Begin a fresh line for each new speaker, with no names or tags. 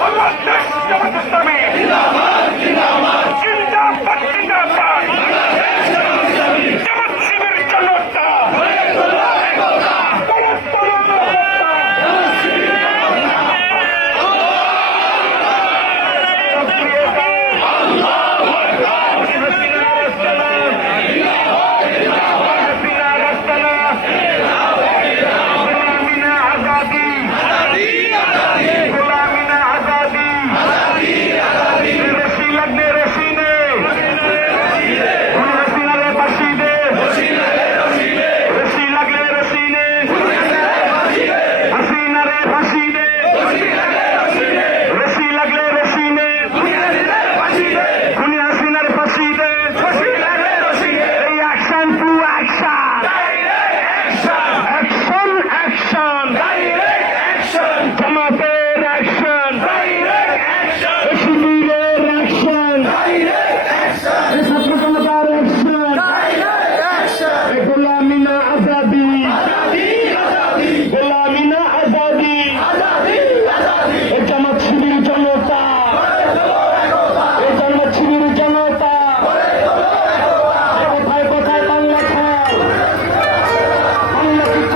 Aguante, aguante, aguante, aguante, aguante, aguante, aguante, aguante, aguante, aguante,